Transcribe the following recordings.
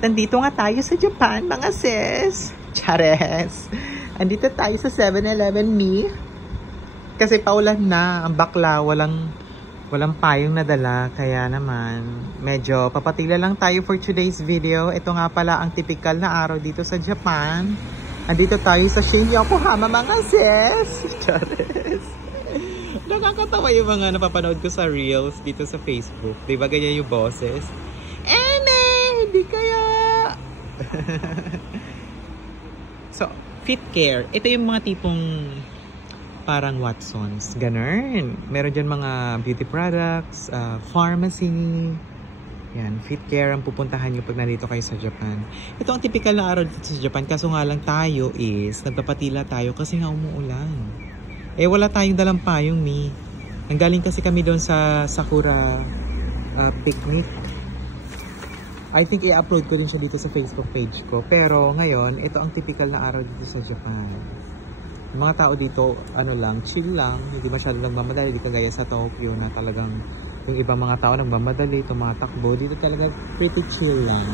At andito nga tayo sa Japan, mga sis. Chares. Andito tayo sa 7-Eleven Me. Kasi paulan na. Ang bakla, walang payong nadala. Kaya naman, medyo papatila lang tayo for today's video. Ito nga pala ang typical na araw dito sa Japan. Andito tayo sa Shin Yokohama, mga sis. Chares. Nakakatawa yung mga napapanood ko sa Reels dito sa Facebook. Diba ganyan yung boses? Hindi kaya. So, Fit Care. Ito yung mga tipong parang Watsons. Ganun. Meron dyan mga beauty products, pharmacy. Yan, Fit Care ang pupuntahan nyo pag nandito kayo sa Japan. Ito ang typical na araw dito sa Japan. Kaso nga lang tayo is, nagpapatila tayo kasi nga umuulan. Wala tayong dalang payong ni. Nanggaling kasi kami doon sa Sakura picnic. I think i-upload ko din siya dito sa Facebook page ko. Pero ngayon, ito ang typical na araw dito sa Japan. Yung mga tao dito, chill lang. Hindi masyadong nagmamadali. Di kagaya sa Tokyo na talagang yung ibang mga tao nagmamadali, tumatakbo. Dito talaga pretty chill lang.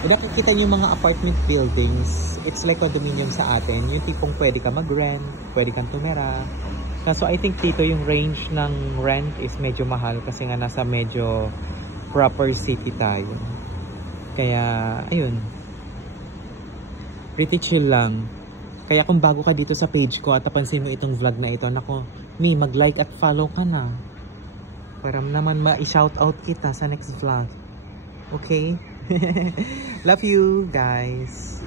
Kung nakikita niyo yung mga apartment buildings, it's like condominium sa atin. Yung tipong pwede ka mag-rent, pwede kang tumira. So I think dito yung range ng rent is medyo mahal kasi nga nasa medyo proper city tayo. Kaya, ayun. Pretty chill lang. Kaya kung bago ka dito sa page ko at napansin mo itong vlog na ito, nako, mag-like at follow ka na. Para naman ma-shoutout kita sa next vlog. Okay? Love you, guys.